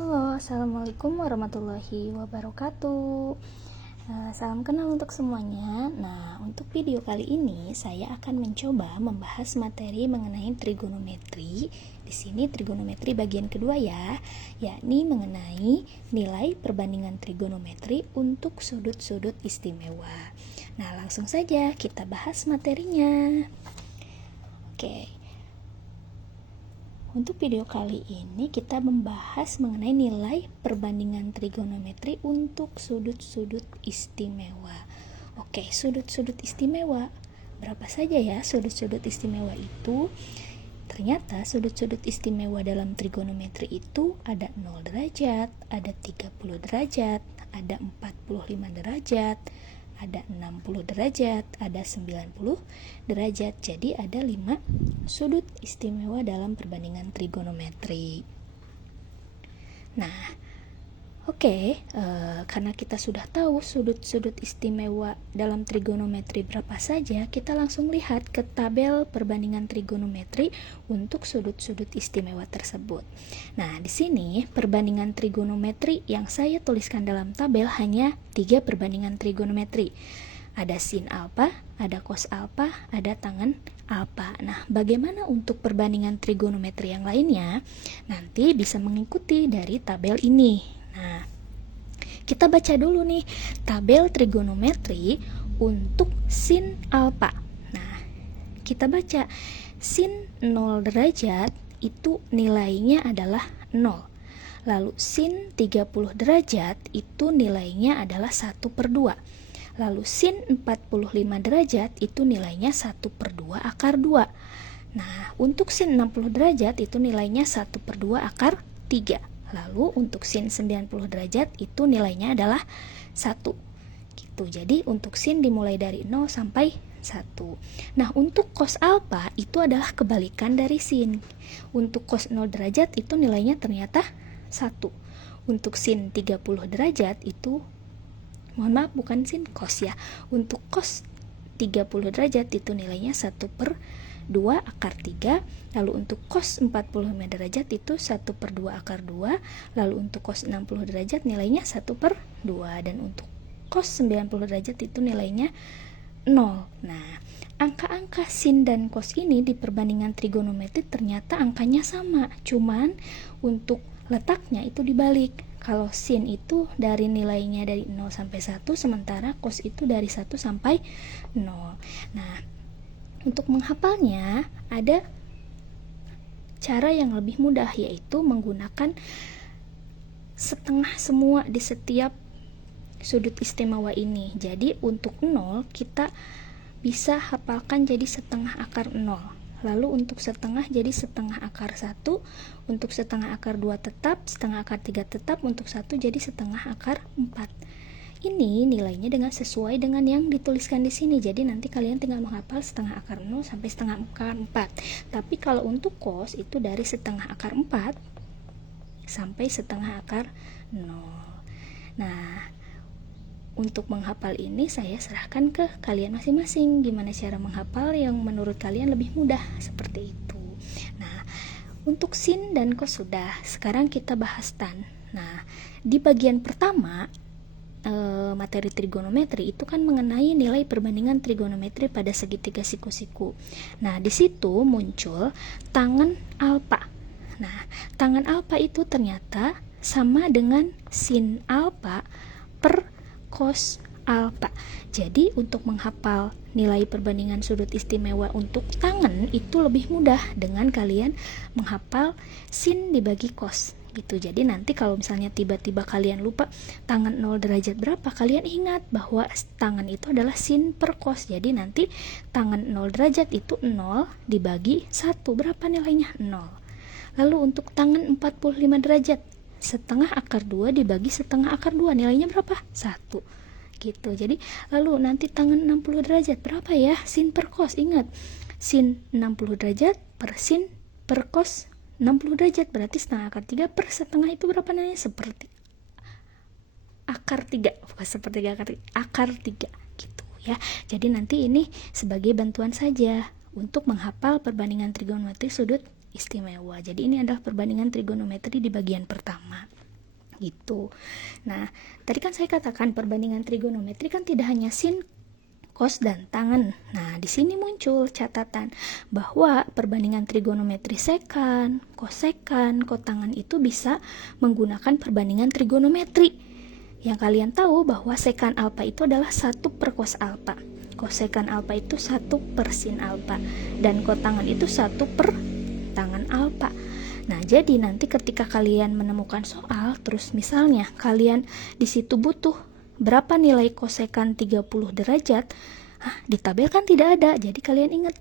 Halo, Assalamualaikum warahmatullahi wabarakatuh. Salam kenal untuk semuanya. Nah, untuk video kali ini saya akan mencoba membahas materi mengenai trigonometri. Di sini trigonometri bagian kedua ya, yakni mengenai nilai perbandingan trigonometri untuk sudut-sudut istimewa. Nah, langsung saja kita bahas materinya. Oke. Untuk video kali ini kita membahas mengenai nilai perbandingan trigonometri untuk sudut-sudut istimewa. Oke, sudut-sudut istimewa. Berapa saja ya sudut-sudut istimewa itu? Ternyata sudut-sudut istimewa dalam trigonometri itu ada 0 derajat, ada 30 derajat, ada 45 derajat, ada 60 derajat, ada 90 derajat. Jadi ada 5 sudut istimewa dalam perbandingan trigonometri. Nah, karena kita sudah tahu sudut-sudut istimewa dalam trigonometri berapa saja, kita langsung lihat ke tabel perbandingan trigonometri untuk sudut-sudut istimewa tersebut. Nah, di sini perbandingan trigonometri yang saya tuliskan dalam tabel hanya 3 perbandingan trigonometri. Ada sin alfa, ada cos alfa, ada tangen alfa. Nah, bagaimana untuk perbandingan trigonometri yang lainnya? Nanti bisa mengikuti dari tabel ini. Nah, kita baca dulu nih tabel trigonometri untuk sin alfa. Nah, kita baca sin 0 derajat itu nilainya adalah 0. Lalu sin 30 derajat itu nilainya adalah 1/2. Lalu sin 45 derajat itu nilainya 1/2 akar 2. Nah, untuk sin 60 derajat itu nilainya 1/2 akar 3. Lalu untuk sin 90 derajat itu nilainya adalah 1. Gitu. Jadi untuk sin dimulai dari 0 sampai 1. Nah, untuk cos alfa itu adalah kebalikan dari sin. Untuk cos 0 derajat itu nilainya ternyata 1. Untuk sin 30 derajat itu bukan sin, cos ya. Untuk cos 30 derajat itu nilainya 1/2 akar 3. Lalu untuk cos 45 derajat itu 1/2 akar 2. Lalu untuk cos 60 derajat nilainya 1/2. Dan untuk cos 90 derajat itu nilainya 0. Nah, angka-angka sin dan cos ini di perbandingan trigonometri ternyata angkanya sama. Cuman untuk letaknya itu dibalik. Kalau sin itu dari nilainya dari 0 sampai 1, sementara cos itu dari 1 sampai 0. Nah, untuk menghafalnya ada cara yang lebih mudah, yaitu menggunakan setengah semua di setiap sudut istimewa ini. Jadi untuk 0 kita bisa hafalkan jadi setengah akar 0. Lalu untuk setengah jadi setengah akar 1, untuk setengah akar 2 tetap, setengah akar 3 tetap, untuk 1 jadi setengah akar 4. Ini nilainya dengan sesuai dengan yang dituliskan di sini. Jadi nanti kalian tinggal menghafal setengah akar 0 sampai setengah akar 4. Tapi kalau untuk cos itu dari setengah akar 4 sampai setengah akar 0. Nah, untuk menghafal ini saya serahkan ke kalian masing-masing. Gimana cara menghafal yang menurut kalian lebih mudah, seperti itu. Nah, untuk sin dan cos sudah. Sekarang kita bahas tan. Nah, di bagian pertama materi trigonometri itu kan mengenai nilai perbandingan trigonometri pada segitiga siku-siku. Nah, di situ muncul tangen alfa. Nah, tangen alfa itu ternyata sama dengan sin alfa per cos alfa. Jadi untuk menghafal nilai perbandingan sudut istimewa untuk tangen itu lebih mudah dengan kalian menghafal sin dibagi cos gitu. Jadi nanti kalau misalnya tiba-tiba kalian lupa tangen 0 derajat berapa, kalian ingat bahwa tangen itu adalah sin per cos. Jadi nanti tangen 0 derajat itu 0 dibagi 1. Berapa nilainya? 0. Lalu untuk tangen 45 derajat, setengah akar 2 dibagi setengah akar 2, nilainya berapa? 1. Gitu. Jadi lalu nanti tangen 60 derajat berapa ya? Sin per cos. Ingat, sin 60 derajat per sin per cos 60 derajat berarti setengah akar 3 per setengah itu berapa nilainya? Seperti akar 3. Bukan seperti akar 3 gitu ya. Jadi nanti ini sebagai bantuan saja untuk menghafal perbandingan trigonometri sudut istimewa. Jadi ini adalah perbandingan trigonometri di bagian pertama. gitu. Nah, tadi kan saya katakan perbandingan trigonometri kan tidak hanya sin, cos, dan tangen. Nah, di sini muncul catatan bahwa perbandingan trigonometri sekan, kosekan, kotangan itu bisa menggunakan perbandingan trigonometri. Yang kalian tahu bahwa sekan alfa itu adalah 1 per cos alfa. Kosekan alfa itu 1 per sin alfa. Dan kotangan itu 1 per tangen alfa. Nah, jadi nanti ketika kalian menemukan soal, terus misalnya kalian di situ butuh berapa nilai kosekan 30 derajat, di tabel kan tidak ada, jadi kalian ingat,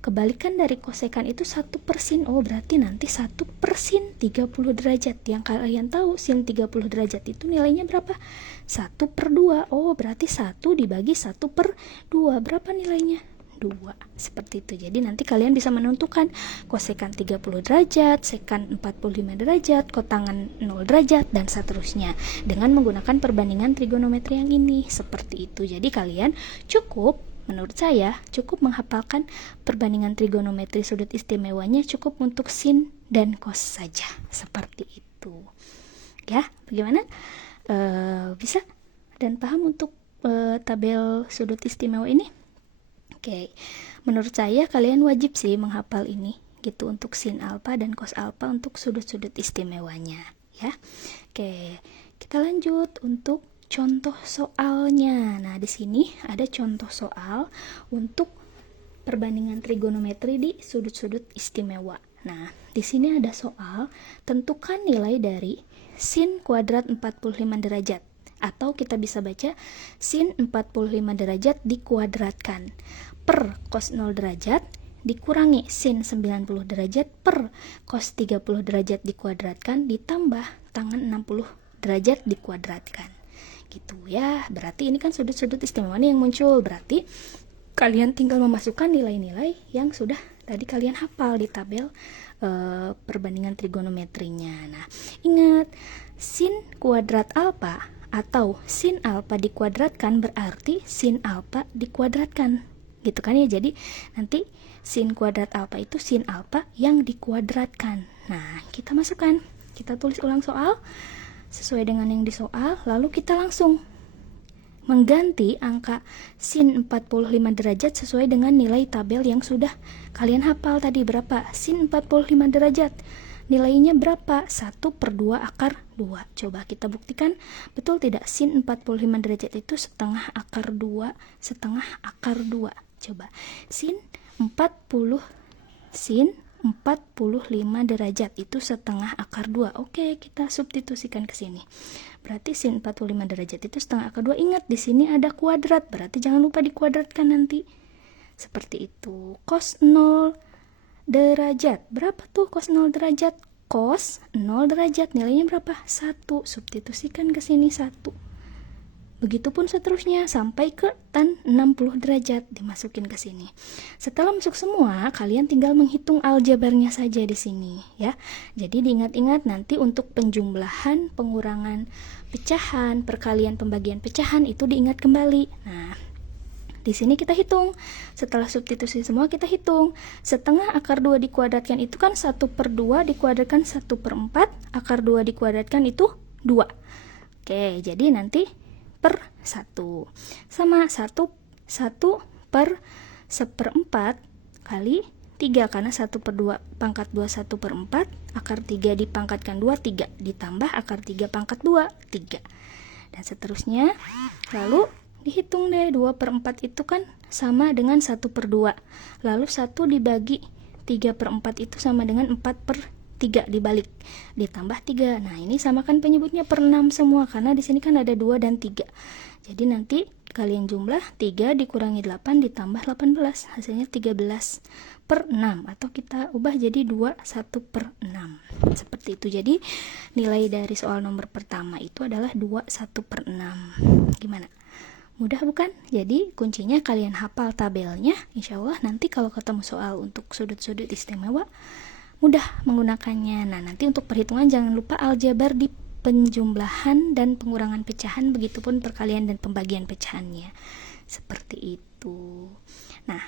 kebalikan dari kosekan itu 1 per sin, berarti nanti 1 per sin 30 derajat, yang kalian tahu sin 30 derajat itu nilainya berapa? 1 per 2, berarti 1 dibagi 1 per 2, berapa nilainya? 2, seperti itu. Jadi nanti kalian bisa menentukan kosekan 30 derajat, sekan 45 derajat, kotangan 0 derajat, dan seterusnya dengan menggunakan perbandingan trigonometri yang ini, seperti itu. Jadi kalian menurut saya cukup menghafalkan perbandingan trigonometri sudut istimewanya cukup untuk sin dan cos saja, seperti itu. Ya, bagaimana? Bisa dan paham untuk tabel sudut istimewa ini? Oke, menurut saya kalian wajib sih menghafal ini gitu untuk sin alfa dan cos alfa untuk sudut-sudut istimewanya, ya. Oke, kita lanjut untuk contoh soalnya. Nah, di sini ada contoh soal untuk perbandingan trigonometri di sudut-sudut istimewa. Nah, di sini ada soal tentukan nilai dari sin kuadrat 45 derajat. Atau kita bisa baca sin 45 derajat dikuadratkan per cos 0 derajat dikurangi sin 90 derajat per cos 30 derajat dikuadratkan ditambah tangan 60 derajat dikuadratkan. Gitu ya. Berarti ini kan sudut-sudut istimewa yang muncul. Berarti kalian tinggal memasukkan nilai-nilai yang sudah tadi kalian hafal di tabel perbandingan trigonometrinya. Nah, ingat sin kuadrat alfa atau sin alfa dikuadratkan berarti sin alfa dikuadratkan, gitu kan ya. Jadi nanti sin kuadrat alfa itu sin alfa yang dikuadratkan. Nah, kita masukkan, kita tulis ulang soal sesuai dengan yang di soal, lalu kita langsung mengganti angka sin 45 derajat sesuai dengan nilai tabel yang sudah kalian hafal tadi. Berapa? Sin 45 derajat nilainya berapa? 1 per 2 akar 2. Coba kita buktikan, betul tidak? Sin 45 derajat itu setengah akar 2, setengah akar 2. Coba, sin 45 derajat itu setengah akar 2. Oke, kita substitusikan ke sini. Berarti sin 45 derajat itu setengah akar 2. Ingat, di sini ada kuadrat, berarti jangan lupa dikuadratkan nanti. Seperti itu. Cos 0 derajat. Berapa tuh cos 0 derajat? Cos 0 derajat nilainya berapa? 1. Substitusikan ke sini 1. Begitupun seterusnya sampai ke tan 60 derajat dimasukin ke sini. Setelah masuk semua, kalian tinggal menghitung aljabarnya saja di sini ya. Jadi diingat-ingat nanti untuk penjumlahan, pengurangan pecahan, perkalian pembagian pecahan itu diingat kembali. Nah, di sini kita hitung. Setelah substitusi semua kita hitung. Setengah akar 2 dikuadratkan itu kan 1 per 2 dikuadratkan 1 per 4. Akar 2 dikuadratkan itu 2. Oke, jadi nanti per 1. Sama 1 per 1/4 kali 3. Karena 1 per 2 pangkat 2 1 per 4. Akar 3 dipangkatkan 2, 3. Ditambah akar 3 pangkat 2, 3. Dan seterusnya. Lalu dihitung deh, 2 per 4 itu kan sama dengan 1 per 2. Lalu 1 dibagi 3 per 4 itu sama dengan 4 per 3 dibalik. Ditambah 3. Nah, ini samakan penyebutnya per 6 semua. Karena di sini kan ada 2 dan 3. Jadi nanti kalian jumlah 3 dikurangi 8 ditambah 18. Hasilnya 13 per 6. Atau kita ubah jadi 2, 1 per 6. Seperti itu. Jadi nilai dari soal nomor pertama itu adalah 2, 1 per 6. Gimana? Mudah bukan? Jadi kuncinya kalian hafal tabelnya. Insya Allah nanti kalau ketemu soal untuk sudut-sudut istimewa mudah menggunakannya. Nah, nanti untuk perhitungan jangan lupa aljabar di penjumlahan dan pengurangan pecahan, begitupun perkalian dan pembagian pecahannya. Seperti itu. Nah,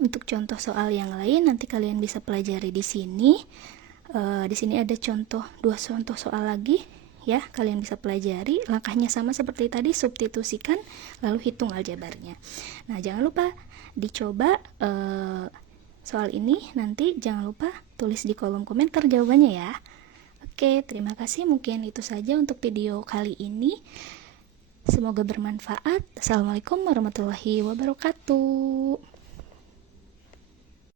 untuk contoh soal yang lain nanti kalian bisa pelajari di sini. Di sini ada dua contoh soal lagi ya, kalian bisa pelajari. Langkahnya sama seperti tadi, substitusikan lalu hitung aljabarnya. Nah, jangan lupa dicoba soal ini. Nanti jangan lupa tulis di kolom komentar jawabannya ya. Oke, terima kasih. Mungkin itu saja untuk video kali ini. Semoga bermanfaat. Assalamualaikum warahmatullahi wabarakatuh.